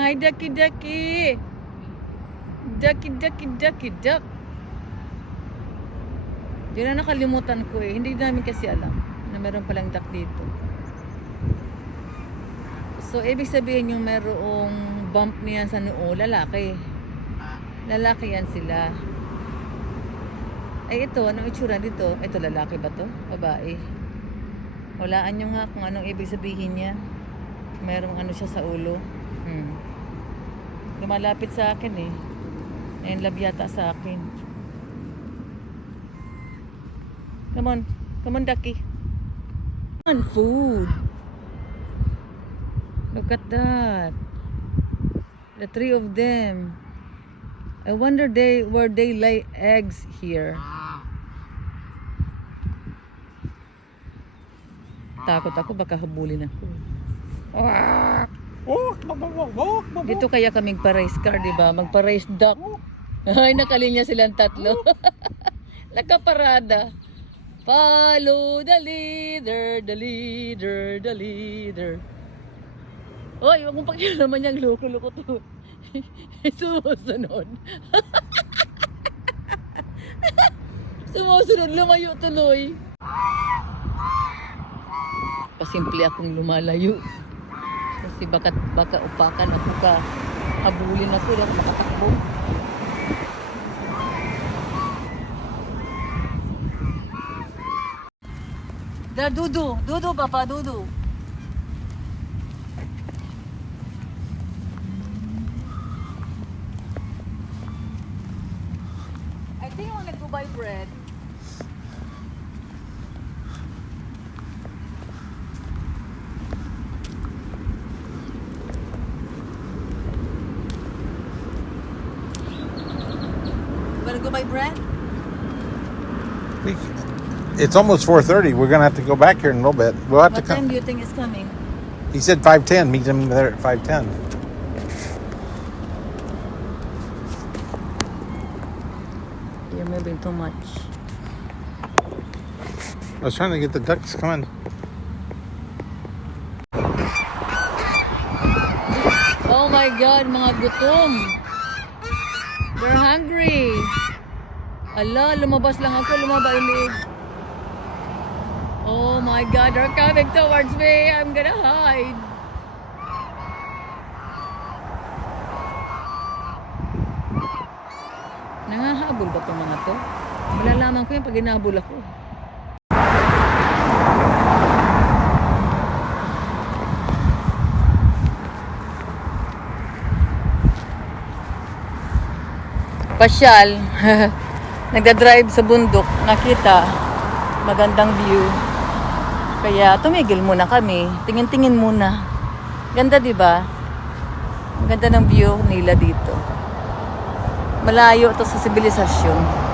Hi, ducky, ducky. Ducky, ducky, ducky, duck. Yun na nakalimutan ko eh. Hindi namin kasi alam na meron palang duck dito. So, ibig sabihin yung merong bump niyan sa noo, lalaki. Lalaki yan sila. Ay, ito, anong itsura dito? Ito, lalaki ba to? Babae. Walaan nyo nga kung anong ibig sabihin niya. Merong ano siya sa ulo. Lumalapit sa akin eh. Ayun, love yata sa akin. Come on. Come on, ducky. Come on, food. Look at that. The three of them. I wonder where they lay eggs here. Takot ako, baka habulin ako. Dito kaya kami magpa-race car, di ba? Magpa-race duck. Ay, nakalinya silang tatlo. Nakaparada. Follow the leader, the leader, the leader. Oy, wag mong pakialaman niyang loko-loko to. Sumusunod. Sumusunod, lumayo tuloy. Pasimple akong lumalayo. Kasi baka upakan ako ka. Habulin ako, hindi ako makatakbo. Dudu, Dudu, Papa, Dudu. I think I want to go buy bread. Wanna go buy bread? It's almost 4:30. We're gonna have to go back here in a little bit. We'll have What to time come. do you think is coming? He said 5:10. Meet him there at 5:10. You're moving too much. I was trying to get the ducks coming. Oh my God, mga gutom. They're hungry. Ala, lumabas lang ako, lumaba yung liig. Oh my God, they're coming towards me. I'm gonna hide. Nangahabol ba itong mga to? Malalaman ko yan pag hinahabol ako. Pasyal. Nagda-drive sa bundok, nakita magandang view. Kaya tumigil muna kami. Tingin-tingin muna. Ganda, 'di ba? Ang ganda ng view nila dito. Malayo to sa sibilisasyon.